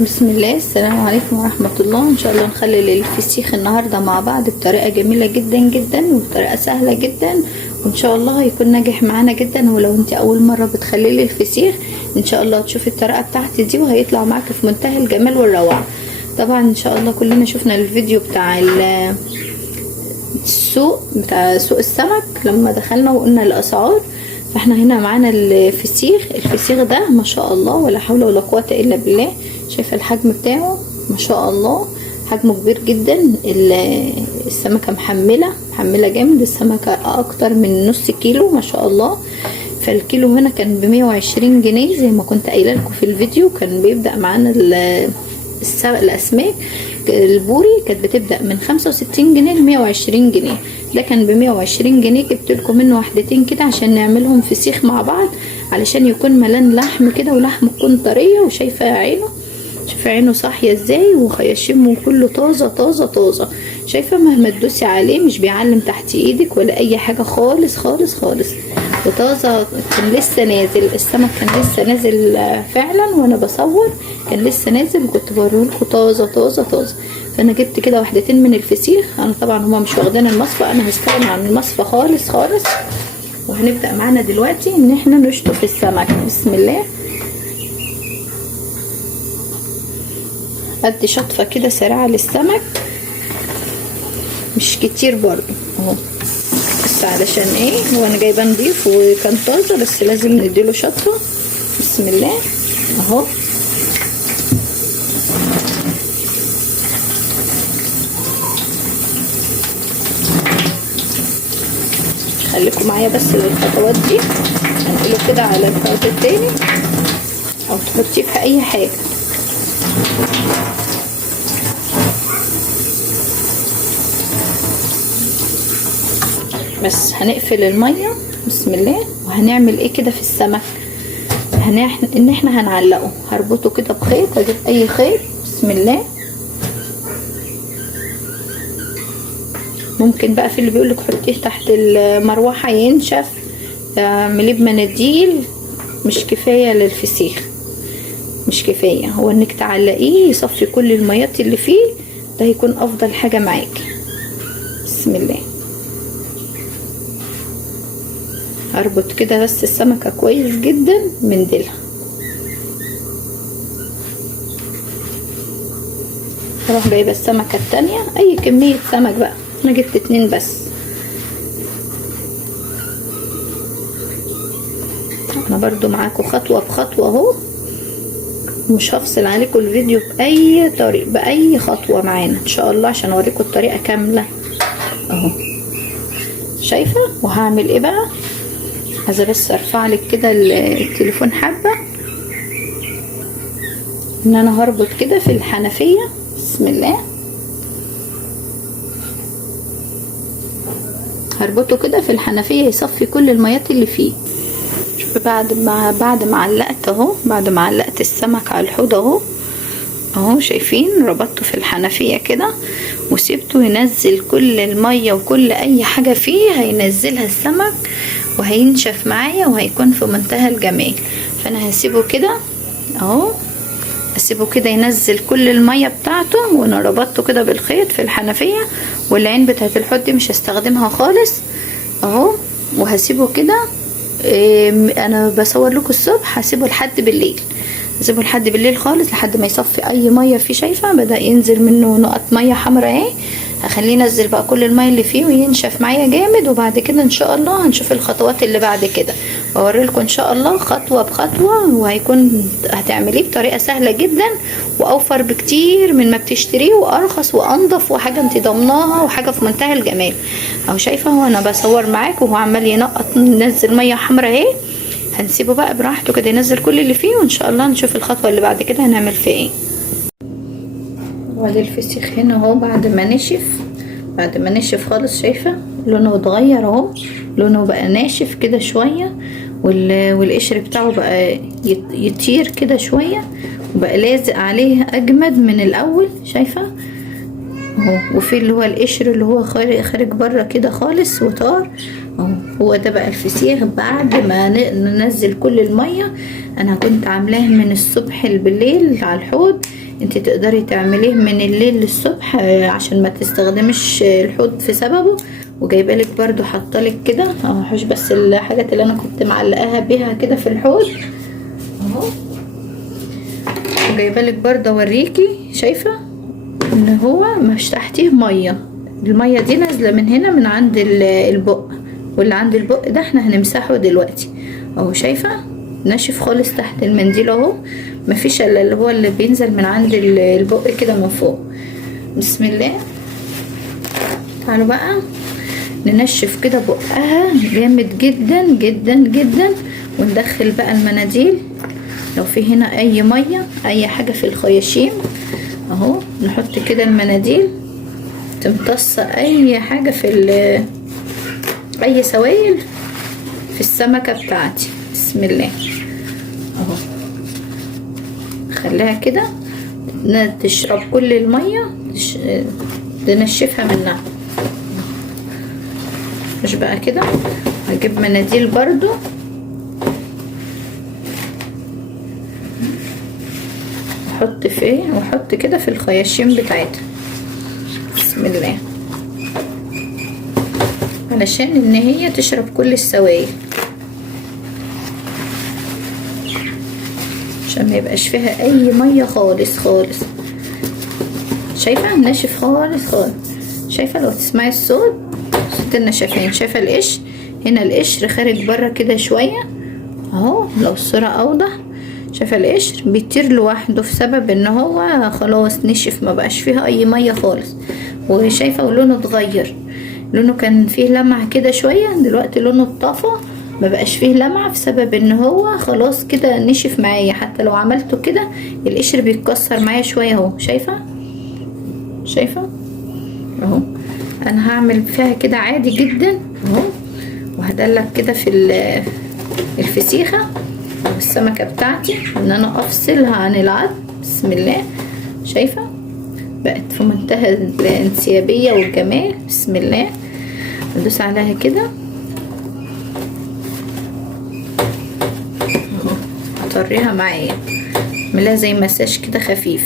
بسم الله. السلام عليكم ورحمة الله. ان شاء الله نخلل الفسيخ النهاردة مع بعض بطريقة جميلة جدا جدا وبطريقة سهلة جدا، وان شاء الله هيكون ناجح معانا جدا. ولو انت اول مرة بتخللي الفسيخ ان شاء الله تشوفي الطريقة بتاعتي دي وهيطلع معاك في منتهى الجمال والروعة. طبعا ان شاء الله كلنا شفنا الفيديو بتاع السوق، بتاع سوق السمك لما دخلنا وقلنا الاسعار. فاحنا هنا معانا الفسيخ ده ما شاء الله ولا حول ولا قوة الا بالله. شايفه الحجم بتاعه ما شاء الله، حجمه كبير جدا. السمكه محمله جامد، السمكه اكتر من نص كيلو ما شاء الله. فالكيلو هنا كان ب120 جنيه زي ما كنت قايله لكم في الفيديو. كان بيبدا معانا الاسماك البوري كانت بتبدا من 65 جنيه ل 120 جنيه. ده كان ب120 جنيه. جبت لكم منه وحدتين كده عشان نعملهم فسيخ مع بعض، علشان يكون ملان لحم كده ولحم تكون طريه. وشايفه عينه، شايفه عينه صاحيه ازاي، وخياشيمه كله طازه طازه طازه. شايفه مهما تدوسي عليه مش بيعلم تحت ايدك ولا اي حاجه خالص خالص خالص، وطازه. كان لسه نازل السمك، كان لسه نازل فعلا وانا بصور، كان لسه نازل وكنت بوريلكوا طازه طازه طازه. فانا جبت كده وحدتين من الفسيخ. انا طبعا هما مش واخدين المصفى، انا هستغنى عن المصفى خالص خالص. وهنبدا معانا دلوقتي ان احنا نشطف السمك. بسم الله. ادي شطفه كده سريعه للسمك، مش كتير برضو اهو، بس علشان ايه، هو انا جايباه نضيف وكان طازه، بس لازم نديله شطفه. بسم الله اهو. خليكم معايا بس للخطوات دي، هنقله كده على الخط التاني او تحطيه في اي حاجه. بس هنقفل الميه. بسم الله. وهنعمل ايه كده في السمك، ان احنا هنعلقه. هربطه كده بخيط، اجيب اي خيط. بسم الله. ممكن بقى في اللي بيقولك حطيه تحت المروحه ينشف، اعمليه بمناديل. مش كفايه للفسيخ، مش كفايه هو انك تعلقيه يصفي كل الميات اللي فيه، ده هيكون افضل حاجه معاكي. بسم الله. هربط كده بس السمكه كويس جدا من ديلها. اروح جايبه السمكه التانية، اي كميه سمك بقى، انا جبت 2 بس. انا برضو معاكم خطوه بخطوه اهو، مش هفصل عليكم الفيديو باي طريق، باي خطوه معانا ان شاء الله، عشان اوريكم الطريقه كامله اهو. شايفه. وهعمل ايه بقى، عايزه بس ارفع لك كده التليفون حبه، ان انا هربط كده في الحنفيه. بسم الله. هربطه كده في الحنفيه يصفي كل الميات اللي فيه. شوفي بعد ما علقت اهو، بعد ما علقت السمك على الحوض اهو شايفين، ربطته في الحنفيه كده وسيبته ينزل كل الميه وكل اي حاجه فيه، هينزلها السمك وهينشف معايا وهيكون في منتهى الجمال. فانا هسيبه كده اهو، اسيبه كده ينزل كل الميه بتاعته، وانا ربطته كده بالخيط في الحنفيه. والعين بتاعت الحوض دي مش هستخدمها خالص اهو. وهسيبه كده، انا بصور لكم الصبح، هسيبه لحد بالليل، هسيبه لحد بالليل خالص لحد ما يصفي اي ميه فيه. شايفه بدا ينزل منه نقط ميه حمراء اهي. هخليه ينزل بقى كل الميه اللي فيه وينشف معايا جامد. وبعد كده ان شاء الله هنشوف الخطوات اللي بعد كده، واوريلكم ان شاء الله خطوه بخطوه، وهيكون هتعمليه بطريقه سهله جدا واوفر بكتير من ما بتشتريه، وارخص وانضف، وحاجه انت ضمناها، وحاجه في منتهى الجمال اهو. شايفه هو انا بصور معاكم وهو عمال ينزل ميه حمراء اهي. هنسيبه بقى براحته كده ينزل كل اللي فيه، وان شاء الله نشوف الخطوه اللي بعد كده هنعمل فيه ايه. وادي الفسيخ هنا اهو بعد ما نشف خالص. شايفه لونه اتغير اهو، لونه بقى ناشف كده شويه، والقشر بتاعه بقى يطير كده شويه، وبقى لازق عليه اجمد من الاول. شايفه اهو. وفي اللي هو القشر اللي هو خارج بره كده خالص وطار اهو. هو ده بقى الفسيخ بعد ما ننزل كل المية. انا كنت عاملاه من الصبح بالليل على الحوض، انت تقدري تعمليه من الليل للصبح عشان ما تستخدمش الحوض في سببه. وجايبالك برضو حطالك كده اهوش بس الحاجات اللي انا كنت معلقاها بيها كده في الحوض اهو. وجايبالك برضو اوريكي، شايفه ان هو مش تحتيه ميه، الميه دي نازله من هنا من عند البق، واللي عند البق ده احنا هنمسحه دلوقتي اهو. شايفه ناشف خالص تحت المنديل اهو، مفيش الا اللي هو اللي بينزل من عند البق كده من فوق. بسم الله. تعالوا بقى ننشف كده بقها جامد جدا جدا جدا، وندخل بقى المناديل لو في هنا اي ميه اي حاجه في الخياشيم اهو. نحط كده المناديل تمتص اي حاجه في اي سوائل في السمكه بتاعتي. بسم الله اهو. خليها كده تشرب كل الميه، تنشفها منها. مش بقى كده هجيب مناديل برضو احط فيه واحط كده في الخياشيم بتاعتها. بسم الله. علشان ان هي تشرب كل السوائل، عشان ما يبقاش فيها اي ميه خالص خالص. شايفه ناشف خالص خالص. شايفه لو تسمعي الصوت صوت النشفان. شايفه القشر هنا، القشر خارج بره كده شويه اهو. لو الصوره اوضح، شايفه القشر بيطير لوحده في سبب ان هو خلاص نشف، ما بقاش فيها اي ميه خالص. وشايفه ولونه اتغير، لونه كان فيه لمع كده شويه، دلوقتي لونه اتطفى ما بقاش فيه لمع في سبب ان هو خلاص كده نشف معايا. حتى لو عملته كده القشر بيتكسر معايا شويه اهو. شايفه اهو. انا هعمل فيها كده عادي جدا اهو، وهدلك كده في الفسيخه والسمكه بتاعتي ان انا افصلها عن العظم. بسم الله. شايفه بقت في منتهى الانسيابيه والجمال. بسم الله. ندوس عليها كده اهو، اطريها معايا، اعملها زي مساج كده خفيف.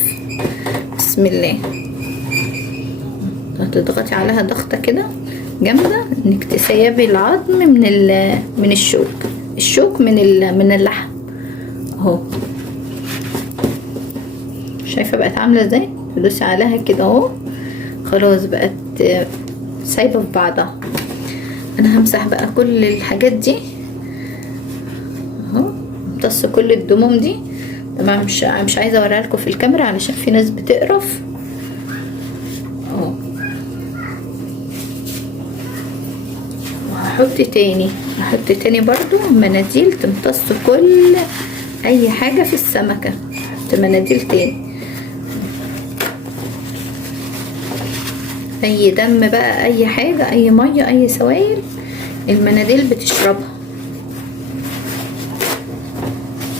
بسم الله. هتضغطي عليها ضغطه كده جامده انك تسيبي العظم من الشوك من اللحم اهو. شايفه بقت عامله ازاي؟ تدوسي عليها كده اهو، خلاص بقت سايبه في بعضها. انا همسح بقى كل الحاجات دي اهو، امتص كل الدموم دي. طبعا مش عايزه اوريها لكم في الكاميرا علشان في ناس بتقرف اهو. هحط تاني برضو مناديل تمتص كل اي حاجه في السمكه. هحط مناديل تاني، اي دم بقى اي حاجه اي ميه اي سوائل المناديل بتشربها.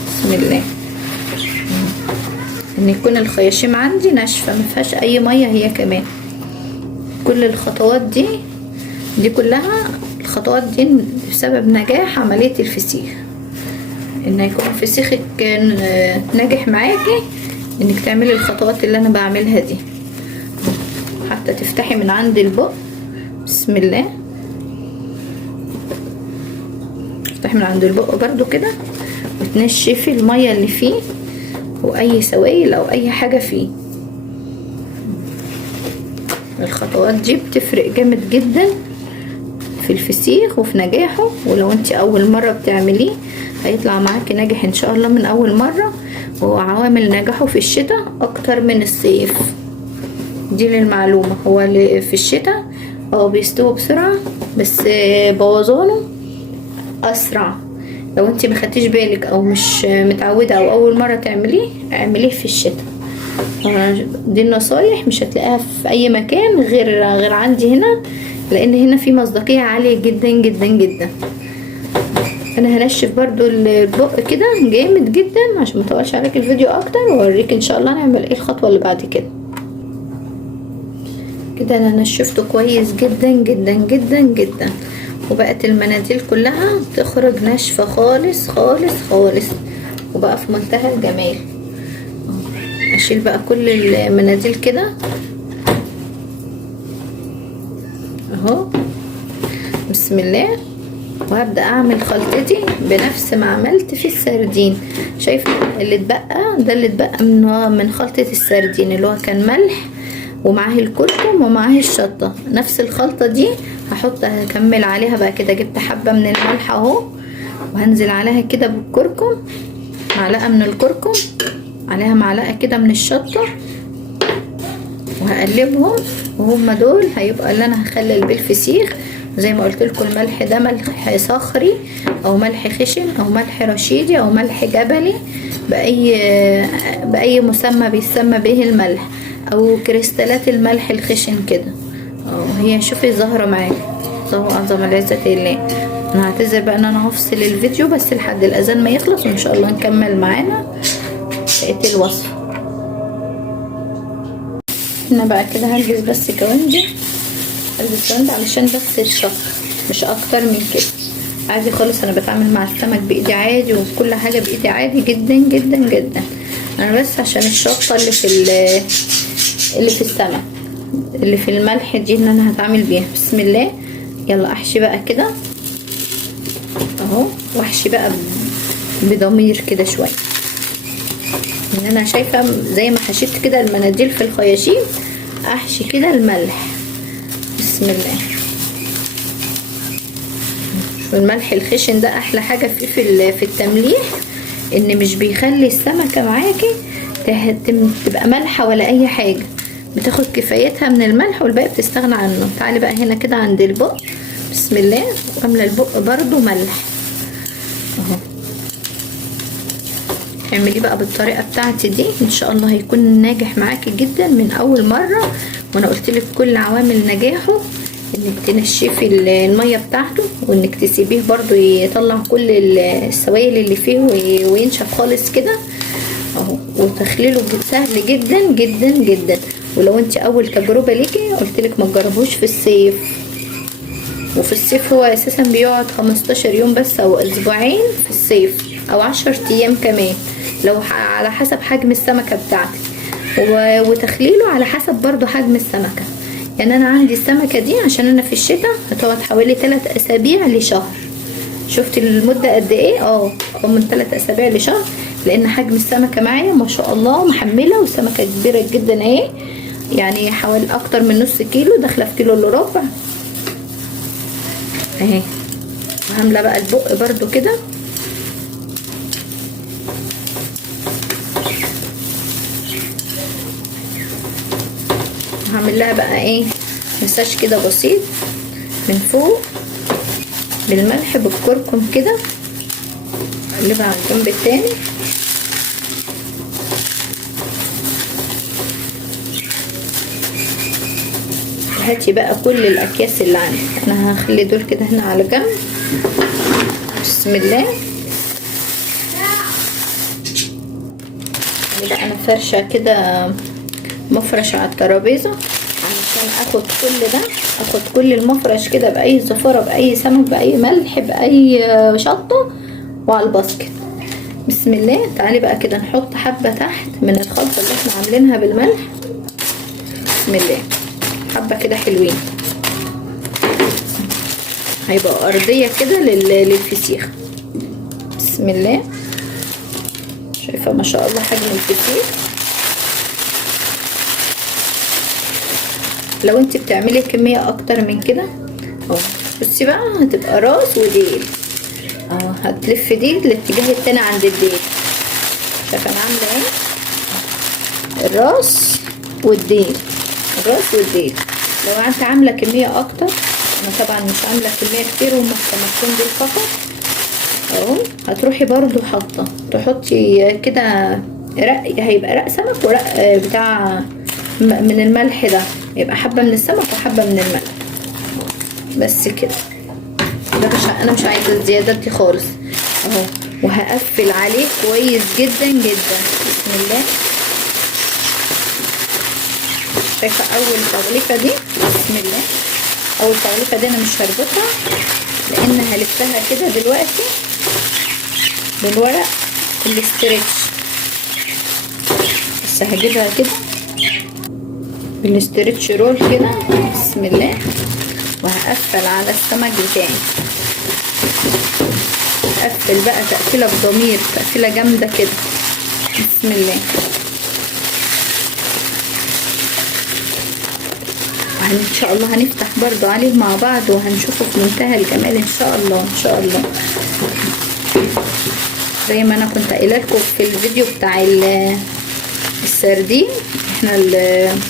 بسم الله. ان يكون الخياشيم عندي ناشفه ما فيهاش اي ميه هي كمان. كل الخطوات دي كلها الخطوات دي بسبب نجاح عمليه الفسيخ. ان يكون فسيخك ناجح معاكي انك تعملي الخطوات اللي انا بعملها دي، حتى تفتحي من عند البق. بسم الله. تفتحي من عند البق برضو كده وتنشفي الميه اللي فيه واي سوائل او اي حاجه فيه. الخطوات دي بتفرق جامد جدا في الفسيخ وفي نجاحه. ولو انت اول مره بتعمليه هيطلع معاكي ناجح ان شاء الله من اول مره. وعوامل نجاحه في الشتاء اكتر من الصيف، دي للمعلومه. هو في الشتاء بيستوي بسرعه بس بوظانه اسرع. لو انت ما خدتيش بالك او مش متعوده او اول مره تعمليه، اعمليه في الشتاء. دي النصايح مش هتلاقيها في اي مكان غير عندي هنا، لان هنا في مصداقيه عاليه جدا جدا جدا. انا هنشف برضو البق كده جامد جدا عشان ما اطولش عليك الفيديو اكتر، واوريك ان شاء الله نعمل ايه الخطوه اللي بعد كده. كده انا نشفته كويس جدا جدا جدا جدا، وبقت المناديل كلها تخرج ناشفه خالص خالص خالص، وبقى في منتهى الجمال. اشيل بقى كل المناديل كده اهو، بسم الله. وهبدأ اعمل خلطتي بنفس ما عملت في السردين. شايفه اللي اتبقى ده، اللي اتبقى من خلطة السردين، اللي هو كان ملح ومعاه الكركم ومعاه الشطة. نفس الخلطة دي هكمل عليها بقى كده. جبت حبة من الملح اهو، وهنزل عليها كده بالكركم، معلقة من الكركم عليها معلقة كده من الشطة، وهقلبهم. وهم دول هيبقى اللي انا هخلل بالفسيخ. زي ما قلت لكم الملح ده ملح صخري او ملح خشن او ملح رشيدي او ملح جبلي، باي مسمى بيسمى به الملح، او كريستالات الملح الخشن كده. هي شوفي ظاهره معاكي، الله اعظم العزه لله. انا هعتذر بقى ان انا هفصل الفيديو بس لحد الاذان ما يخلص، وان شاء الله نكمل معانا بقيه الوصفه. انا بقى كده هلبس بس كوانجي، علشان بس الشط، مش اكتر من كده. عادي خالص، انا بتعامل مع السمك بايدي عادي، وكل حاجه بايدي عادي جدا جدا جدا. انا بس عشان الشطه اللي في السمك، اللي في الملح دي اللي انا هتعامل بيها. بسم الله. يلا احشي بقى كده اهو، واحشي بقى بضمير كده شويه. ان انا شايفه زي ما حشيت كده المناديل في الخياشيم، احشي كده الملح. بسم الله. والملح الخشن ده احلى حاجه فيه في التمليح، ان مش بيخلي السمكه معاكي تبقى مالحه ولا اي حاجه، بتاخد كفايتها من الملح والباقي بتستغنى عنه. تعالي بقى هنا كده عند البق، بسم الله، وعامله البق برضو ملح اهو. اعملي بقى بالطريقه بتاعتي دي، ان شاء الله هيكون ناجح معاكي جدا من اول مره. وانا قلت لك كل عوامل نجاحه انك تنشفي الميه بتاعته، وانك تسيبيه برضو يطلع كل السوائل اللي فيه وينشف خالص كده اهو. وتخليله سهل جدا جدا جدا. ولو انت اول تجربه ليكي قلت لك ما تجربوش في الصيف، وفي الصيف هو اساسا بيقعد 15 يوم بس او اسبوعين في الصيف، او 10 ايام كمان، لو على حسب حجم السمكه بتاعتك. وتخليله على حسب برضو حجم السمكه. يعني انا عندي السمكه دي عشان انا في الشتاء هتقعد حوالي 3 اسابيع لشهر. شفت المده قد ايه؟ من 3 اسابيع لشهر، لان حجم السمكه معايا ما شاء الله محمله، والسمكه كبيره جدا اهي، يعني حوالي اكتر من نص كيلو، داخله في كيلو الا ربع اهي. وهامله بقى البق برضو كده هعمل لها بقى ايه، مساج كده بسيط من فوق بالملح بالكركم كده. اقلبها على الجنب التاني. هاتي بقى كل الاكياس اللي عندي، انا هخلي دول كده هنا على جنب. بسم الله. بقى انا فرشه كده مفرش على الترابيزه علشان اخد كل ده، اخد كل المفرش كده باي زفاره، باي سمك، باي ملح، باي شطه، وعلى الباسكت. بسم الله. تعالي بقى كده نحط حبه تحت من الخلطه اللي احنا عاملينها بالملح. بسم الله. حبه كده حلوين، هيبقى ارضيه كده للفسيخ. بسم الله. شايفه ما شاء الله حجم الفسيخ. لو انت بتعملي كميه اكتر من كده اهو، بصي بقى هتبقى راس وديل اهو. هتلف ديل الاتجاه التاني عند الديل. شايفه انا عامله ايه؟ الراس والديل، الراس والديل. لو انت عامله كميه اكتر، انا طبعا مش عامله كميه كتير، هما السمكتين دول فقط اهو. هتروحي برضو حاطه، تحطي كده رق، هيبقى رق سمك ورق بتاع من الملح ده، يبقى حبه من السمك وحبه من الملح بس كده. ده انا مش عايزه الزيادات دي خالص اهو. وهقفل عليه كويس جدا جدا. بسم الله. شايفه اول تغليفه دي؟ بسم الله. اول تغليفه دي انا مش هربطها لان هلفها كده دلوقتي بالورق الاسترتش، بس هجيبها كده بالاسترتش رول كده. بسم الله. وهقفل على السمك بتاعي، هقفل بقى تقفيله بضمير، تقفيله جامده كده. بسم الله. ان شاء الله هنفتح برضو عليه مع بعض وهنشوفه في منتهى الجمال ان شاء الله ان شاء الله. زي ما انا كنت قايله لكم في الفيديو بتاع السردين، احنا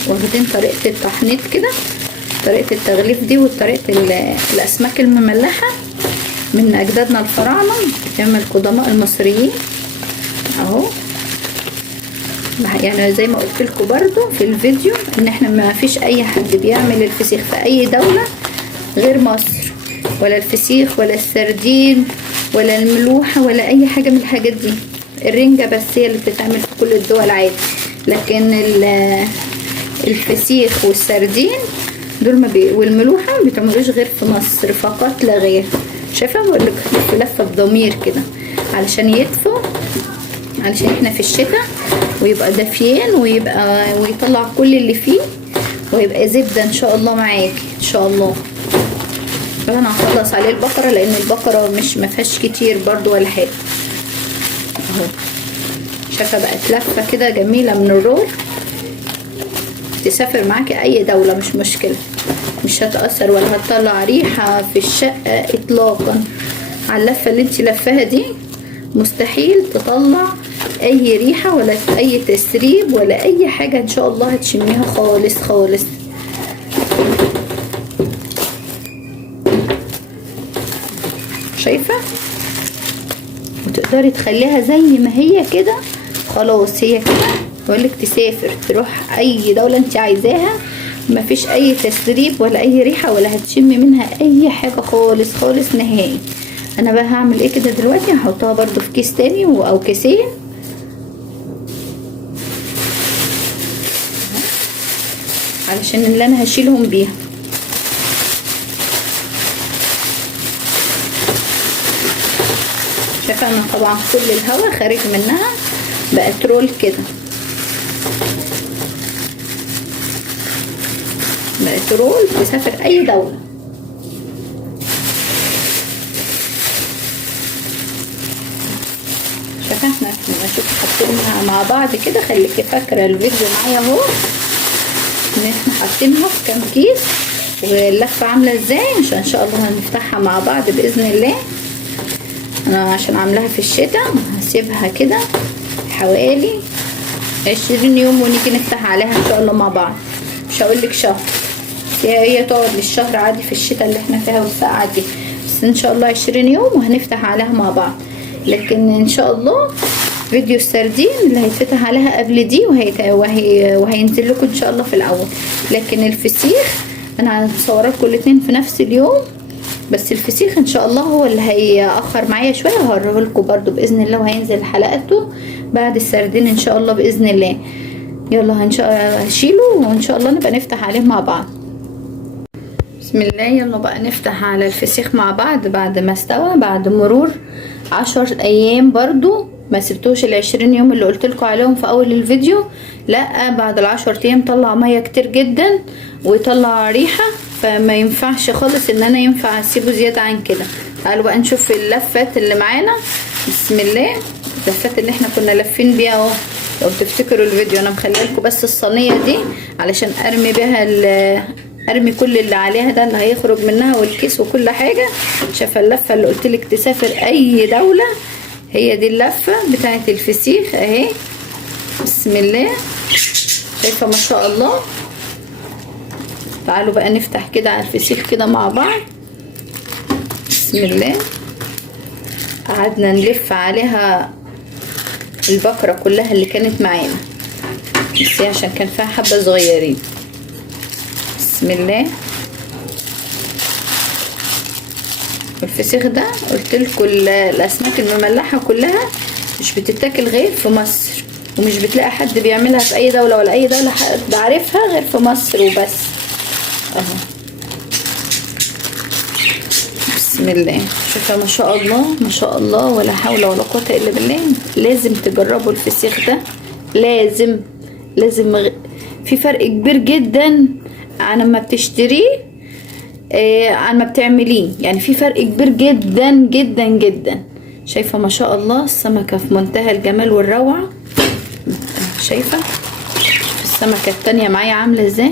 واخدين طريقه التحنيط كده، طريقه التغليف دي وطريقه الاسماك المملحه من اجدادنا الفراعنه، من القدماء المصريين اهو. يعني زي ما قلت لكم برضو في الفيديو ان احنا ما فيش اي حد بيعمل الفسيخ في اي دولة غير مصر، ولا الفسيخ ولا السردين ولا الملوحة ولا اي حاجة من الحاجات دي. الرنجة بس هي اللي بتتعمل في كل الدول عادي، لكن الفسيخ والسردين دول والملوحة ما بيتعملوش غير في مصر فقط لا غير. شايفه بقول لك لفه بضمير كده علشان يدفوا، علشان احنا في الشتاء ويبقى دافيين ويطلع كل اللي فيه ويبقى زبده ان شاء الله معاكي ان شاء الله. انا هخلص عليه البقره لان البقره مش ما فيهاش كتير برضو ولا حاجه اهو. شايفه بقت لفه كده جميله من الرول، تسافر معاكي اي دوله مش مشكله، مش هتأثر ولا هتطلع ريحه في الشقه اطلاقا. على اللفه اللي انت لفاها دي مستحيل تطلع اي ريحه ولا اي تسريب ولا اي حاجه، ان شاء الله هتشميها خالص خالص. شايفه؟ وتقدري تخليها زي ما هي كده خلاص. هي كده بقولك تسافر تروح اي دوله انت عايزاها، مفيش اي تسريب ولا اي ريحه ولا هتشمي منها اي حاجه خالص خالص نهائي. انا بقى هعمل ايه كده دلوقتي؟ هحطها برضو في كيس تاني او كيسين علشان اللي انا هشيلهم بيها. شايفه انا طبعا كل الهواء خارج منها بقت رول كده، بقت رول تسافر اي دوله. شايفه احنا نشوف حاطينها مع بعض كده. خليكي فاكره الفيديو معايا اهو ان احنا حاطينها في كام كيس واللفه عامله ازاي، عشان ان شاء الله هنفتحها مع بعض باذن الله. انا عشان عاملاها في الشتاء هسيبها كده حوالي 20 يوم ونيجي نفتح عليها ان شاء الله مع بعض. مش هقولك شهر، هي تقعد للشهر عادي في الشتاء اللي احنا فيها والساعة دي، بس ان شاء الله 20 يوم وهنفتح عليها مع بعض. لكن ان شاء الله فيديو السردين اللي هيتفتح عليها قبل دي وهينزل لكم ان شاء الله في الاول. لكن الفسيخ انا هصور لكم الاتنين في نفس اليوم، بس الفسيخ ان شاء الله هو اللي هيأخر معايا شويه وهوريه لكم برده باذن الله، وهينزل حلقته بعد السردين ان شاء الله باذن الله. يلا ان شاء الله هشيله وان شاء الله نبقى نفتح عليه مع بعض. بسم الله. يلا بقى نفتح على الفسيخ مع بعض بعد ما استوى، بعد مرور 10 ايام. برضو ما سبتوش ال20 يوم اللي قلت لكم عليهم في اول الفيديو، لا بعد ال10 ايام طلع ميه كتير جدا ويطلع ريحه، فما ينفعش خالص ان انا ينفع اسيبه زياده عن كده. تعالوا بقى نشوف اللفات اللي معانا. بسم الله. اللفات اللي احنا كنا لافين بيها اهو، لو تفتكروا الفيديو انا مخليه لكم بس الصينيه دي علشان ارمي بيها ارمي كل اللي عليها ده اللي هيخرج منها والكيس وكل حاجه. شايفه اللفه اللي قلت لك تسافر اي دوله؟ هي دي اللفه بتاعه الفسيخ اهي. بسم الله. شايفه ما شاء الله. تعالوا بقى نفتح كده على الفسيخ كده مع بعض. بسم الله. قعدنا نلف عليها البقرة كلها اللي كانت معانا، بس عشان كان فيها حبة صغيرين. بسم الله. الفسيخ ده قلت لكم الاسماك المملحة كلها مش بتتاكل غير في مصر ومش بتلاقي حد بيعملها في اي دولة ولا اي دولة حد عارفها غير في مصر وبس. اهو بسم الله. شوفوا ما شاء الله ما شاء الله ولا حول ولا قوة الا بالله. لازم تجربوا الفسيخ ده، لازم في فرق كبير جدا عن ما بتشتريه عن ما بتعمليه، يعني في فرق كبير جدا جدا جدا. شايفه ما شاء الله السمكه في منتهى الجمال والروعه. شايفه السمكه التانية معايا عامله ازاي؟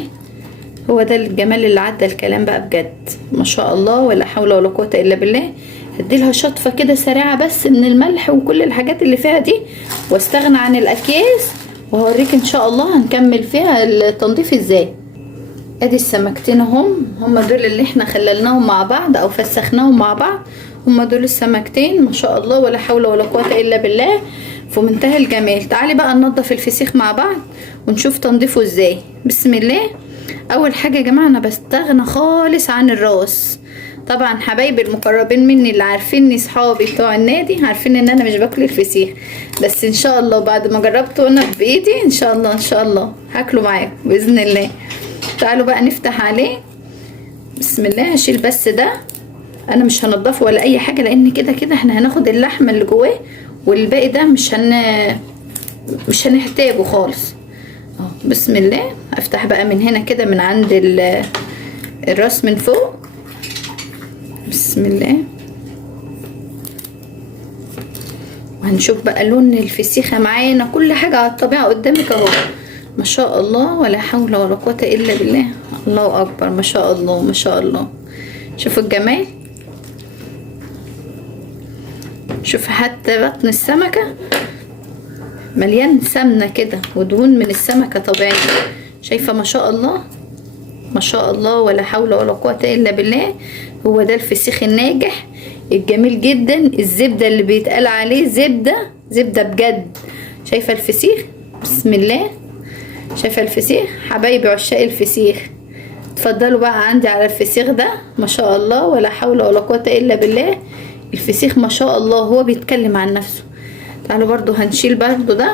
هو ده الجمال اللي عدى الكلام بقى بجد. ما شاء الله ولا حول ولا قوه الا بالله. هديلها شطفه كده سريعه بس من الملح وكل الحاجات اللي فيها دي، واستغنى عن الاكياس، وهوريك ان شاء الله هنكمل فيها التنظيف ازاي. ادي السمكتين هم دول اللي احنا خللناهم مع بعض او فسخناهم مع بعض. هم دول السمكتين ما شاء الله ولا حول ولا قوة الا بالله في منتهى الجمال. تعالي بقى ننضف الفسيخ مع بعض ونشوف تنظيفه ازاي. بسم الله. اول حاجة يا جماعة انا بستغنى خالص عن الراس. طبعا حبايبي المقربين مني اللي عارفيني صحابي بتوع النادي عارفين ان انا مش باكل الفسيخ، بس ان شاء الله بعد ما جربته انا بايدي ان شاء الله هاكله معاكم باذن الله. تعالوا بقى نفتح عليه. بسم الله. هشيل بس ده، انا مش هنضفه ولا اي حاجه لان كده كده احنا هناخد اللحمه اللي جواه، والباقي ده مش هنحتاجه خالص. بسم الله. افتح بقى من هنا كده من عند الراس من فوق. بسم الله. وهنشوف بقى لون الفسيخه معانا، كل حاجه على الطبيعه قدامك اهو. ما شاء الله ولا حول ولا قوة الا بالله. الله اكبر. ما شاء الله ما شاء الله. شوفوا الجمال. شوفوا حتى بطن السمكة مليان سمنة كده ودهون من السمكة طبيعية. شايفة ما شاء الله ما شاء الله ولا حول ولا قوة الا بالله. هو ده الفسيخ الناجح الجميل جدا. الزبدة اللي بيتقال عليه زبدة بجد. شايفة الفسيخ؟ بسم الله. شايفه الفسيخ؟ حبايبي عشاق الفسيخ اتفضلوا بقى عندي على الفسيخ ده. ما شاء الله ولا حول ولا قوة الا بالله. الفسيخ ما شاء الله هو بيتكلم عن نفسه. تعالوا برضو هنشيل برضو ده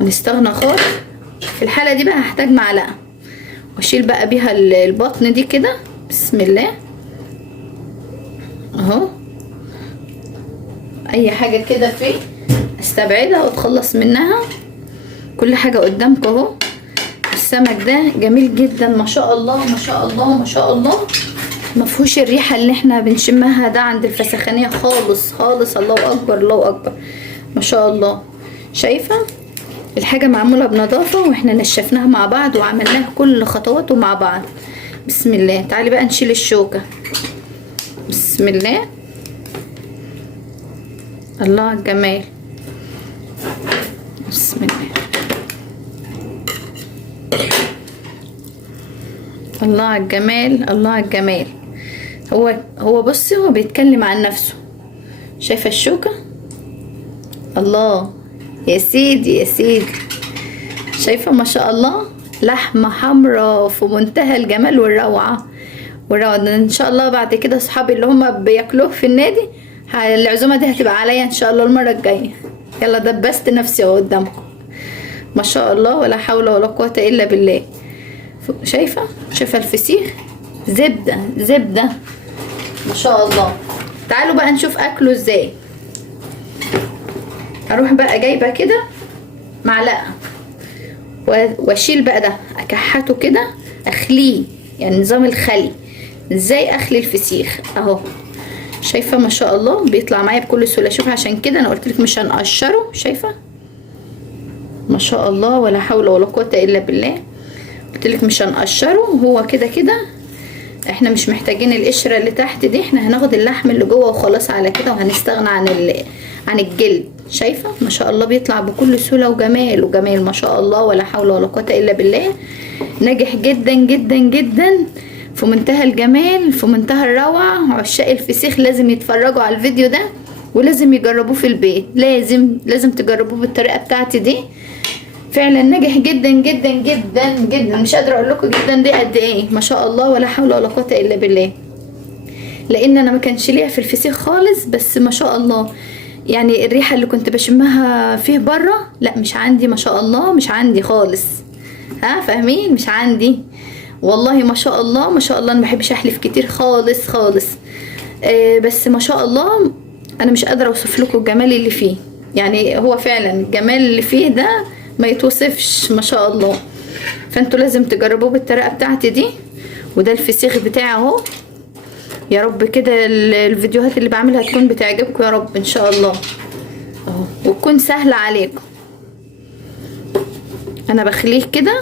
ونستغنى خالص. في الحالة دي بقى هحتاج معلقة واشيل بقى بيها البطن دي كده. بسم الله. اهو اي حاجة كده فيه استبعدها واتخلص منها. كل حاجة قدامك اهو. السمك ده جميل جدا ما شاء الله ما شاء الله ما شاء الله. ما فيهوش الريحة اللي احنا بنشمها ده عند الفسخانية خالص خالص. الله اكبر الله اكبر ما شاء الله. شايفة الحاجة معمولة بنظافة واحنا نشفناها مع بعض وعملناها كل خطواته مع بعض. بسم الله. تعالي بقى نشيل الشوكة. بسم الله. الله على الجمال. بسم الله. الله على الجمال الله على الجمال. هو بصي هو بيتكلم عن نفسه. شايفه الشوكه؟ الله يا سيدي يا سيدي. شايفه ما شاء الله لحمه حمراء في منتهى الجمال والروعه. ان شاء الله بعد كده اصحابي اللي هم بياكلوه في النادي العزومه دي هتبقى عليا ان شاء الله المره الجايه. يلا دبست نفسي اهو قدامكم. ما شاء الله ولا حول ولا قوة الا بالله. شايفة الفسيخ؟ زبدة ما شاء الله. تعالوا بقى نشوف اكله ازاي. هروح بقى جايبة كده معلقة واشيل بقى ده اكحته كده اخليه، يعني نظام الخلي. ازاي اخلي الفسيخ؟ اهو شايفة ما شاء الله بيطلع معايا بكل سهولة. شوف عشان كده انا قلتلك مش هنقشره. شايفة ما شاء الله ولا حول ولا قوة الا بالله. قلتلك مش هنقشره. هو كده كده احنا مش محتاجين القشرة اللي تحت دي، احنا هناخد اللحم اللي جوه وخلاص على كده، وهنستغنى عن الجلد. شايفة ما شاء الله بيطلع بكل سهولة وجمال ما شاء الله ولا حول ولا قوة الا بالله. ناجح جدا جدا جدا في منتهى الجمال في منتهى الروعة. عشاق الفسيخ لازم يتفرجوا على الفيديو ده ولازم يجربوه في البيت. لازم تجربوه بالطريقة بتاعتي دي. فعلا ناجح جدا جدا جدا جدا. مش قادره اقول لكم جدا دي قد ايه. ما شاء الله ولا حول ولا قوه الا بالله. لان انا ما كانش ليا في الفسيخ خالص، بس ما شاء الله يعني الريحة اللي كنت بشمها فيه بره لا مش عندي ما شاء الله، مش عندي خالص. ها فاهمين؟ مش عندي والله ما شاء الله ما شاء الله. انا ما بحبش احلف كتير خالص خالص. بس ما شاء الله انا مش قادره اوصف لكم الجمال اللي فيه. يعني هو فعلا الجمال اللي فيه ده ما يتوصفش ما شاء الله. فانتوا لازم تجربوه بالطريقه بتاعتي دي. وده الفسيخ بتاعي اهو. يا رب كده الفيديوهات اللي بعملها تكون بتعجبكم يا رب ان شاء الله اهو، وتكون سهله عليكم. انا بخليه كده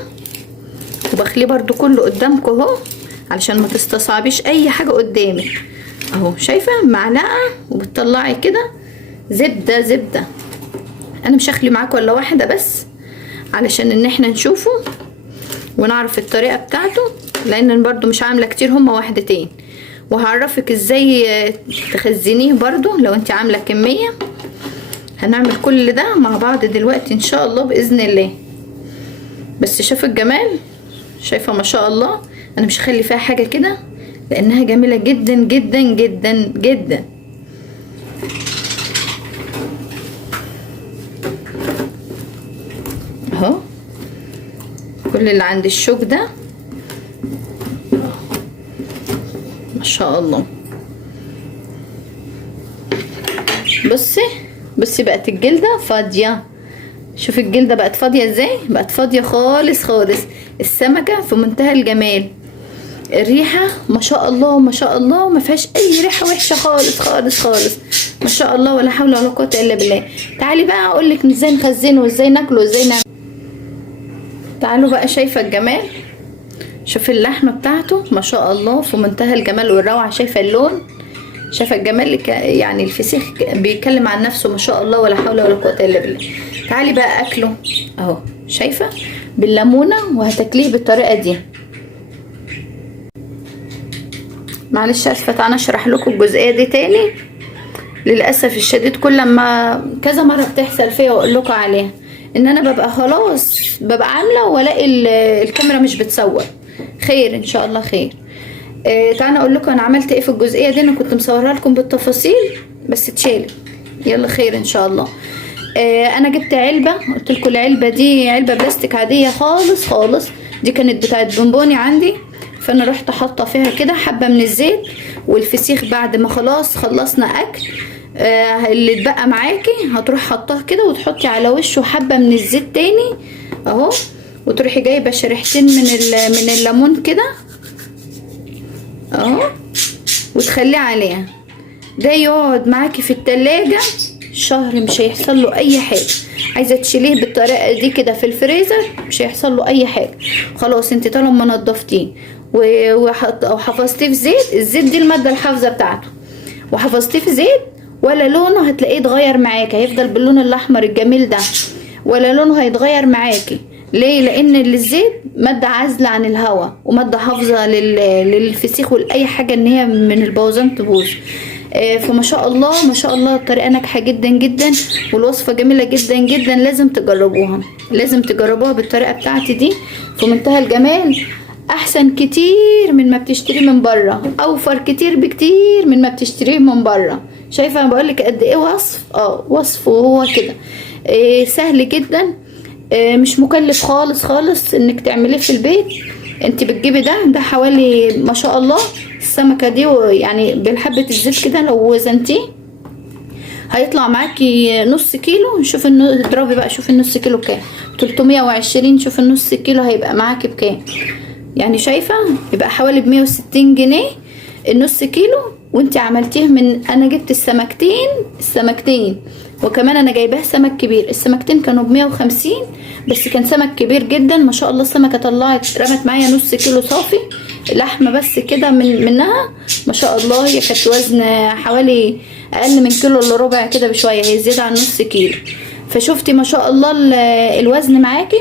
وبخليه برضو كله قدامكم اهو، علشان ما تستصعبيش اي حاجه قدامك اهو. شايفه معلقه وبتطلعي كده زبده زبده. انا مش هخلي معاكم ولا واحده بس، علشان ان احنا نشوفه ونعرف الطريقه بتاعته، لان برضو مش عامله كتير، هما واحدتين. وهعرفك ازاي تخزنيه برضو لو انت عامله كميه. هنعمل كل ده مع بعض دلوقتي ان شاء الله باذن الله. بس شوفوا الجمال، شايفه ما شاء الله. انا مش هخلي فيها حاجه كده لانها جميله جدا جدا جدا جدا اهو. كل اللي عند الشوك ده ما شاء الله. بصي بقت الجلده فاضيه. شوفي الجلده بقت فاضيه ازاي، بقت فاضيه خالص خالص. السمكه في منتهى الجمال. الريحه ما شاء الله ما شاء الله، ما فيهاش اي ريحه وحشه خالص خالص خالص ما شاء الله، ولا حول ولا قوه الا بالله. تعالي بقى اقول لك ازاي نخزنه وازاي ناكله وازاي نعمل. تعالوا بقى. شايفه الجمال، شوفي اللحمه بتاعته ما شاء الله في منتهى الجمال والروعه. شايفه اللون، شايفه الجمال. يعني الفسيخ بيتكلم عن نفسه ما شاء الله، ولا حول ولا قوه الا بالله. تعالي بقى اكله اهو. شايفه بالليمونه، وهتاكليه بالطريقه دي. معلش اسفه، تعالى اشرح لكم الجزئيه دي تاني. للاسف الشديد كل ما كذا مره بتحصل فيا واقول لكم عليها، ان انا ببقى خلاص ببقى عامله والاقي الكاميرا مش بتصور. خير ان شاء الله خير. تعالى اقول لكم انا عملت ايه في الجزئيه دي. انا كنت مصورها لكم بالتفاصيل بس اتشالت. يلا خير ان شاء الله. انا جبت علبه، قلت لكم العلبه دي علبه بلاستيك عاديه خالص خالص. دي كانت بتاعت بونبوني عندي، فانا رحت حاطه فيها كده حبه من الزيت. والفسيخ بعد ما خلاص خلصنا اكل، اللي اتبقى معاكي هتروح حطاه كده، وتحطي على وشه حبه من الزيت تاني اهو. وتروحي جايبه شريحتين من الليمون كده اهو، وتخليه عليها. ده يقعد معاكي في التلاجة شهر، مش هيحصل له اي حاجه. عايزه تشيليه بالطريقه دي كده في الفريزر، مش هيحصل له اي حاجه. خلاص انت طالما نضفتيه وحفظتيه في زيت، الزيت دي الماده الحافظه بتاعته، وحفظتيه في زيت، ولا لونه هتلاقيه اتغير معاكي، هيفضل باللون الاحمر الجميل ده، ولا لونه هيتغير معاكي. ليه؟ لان الزيت ماده عازله عن الهواء، وماده حافظه للفسيخ ولاي حاجه ان هي من البوظان تبوظ. فما شاء الله ما شاء الله الطريقه ناجحه جدا جدا، والوصفه جميله جدا جدا. لازم تجربوها، لازم تجربوها بالطريقه بتاعتي دي. في منتهى الجمال، احسن كتير من ما بتشتريه من بره، اوفر كتير بكتير من ما بتشتريه من بره. شايفه انا بقول لك قد ايه وصف وصف وهو كده. سهل جدا، مش مكلف خالص خالص انك تعمليه في البيت. انت بتجيبي ده حوالي ما شاء الله السمكه دي، يعني بالحبه الزيت كده لو وزنتيه هيطلع معاكي نص كيلو. شوف اضربي بقى، شوف النص كيلو بكام، 320. شوف النص كيلو هيبقى معاكي بكام. يعني شايفه يبقى حوالي ب160 جنيه النص كيلو. وانت عملتيه انا جبت السمكتين، وكمان انا جايباه سمك كبير. السمكتين كانوا ب150، بس كان سمك كبير جدا ما شاء الله. السمكه طلعت رمت معايا نص كيلو صافي لحمه بس كده منها ما شاء الله. هي كانت وزن حوالي اقل من كيلو الا ربع كده بشويه، هي زياده عن نص كيلو. فشفتي ما شاء الله الوزن معاكي.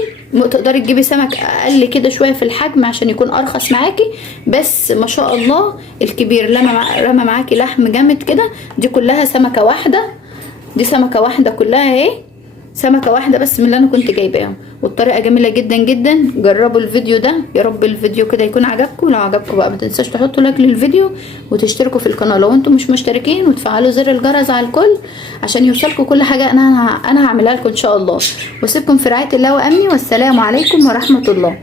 تقدري تجيبي سمك اقل كده شويه في الحجم عشان يكون ارخص معاكي، بس ما شاء الله الكبير رمى معاكي لحم جامد كده. دي كلها سمكه واحده، دي سمكه واحده كلها اهي، سمكه واحده بس من اللي انا كنت جايباهم. والطريقه جميله جدا جدا. جربوا الفيديو ده، يا رب الفيديو كده يكون عجبكم. لو عجبكم بقى ما تنساش تحطوا لايك للفيديو وتشتركوا في القناه لو انتم مش مشتركين، وتفعلوا زر الجرس على الكل عشان يوصلكم كل حاجه انا هعملها لكم ان شاء الله. واسيبكم في رعايه الله وامني، والسلام عليكم ورحمه الله.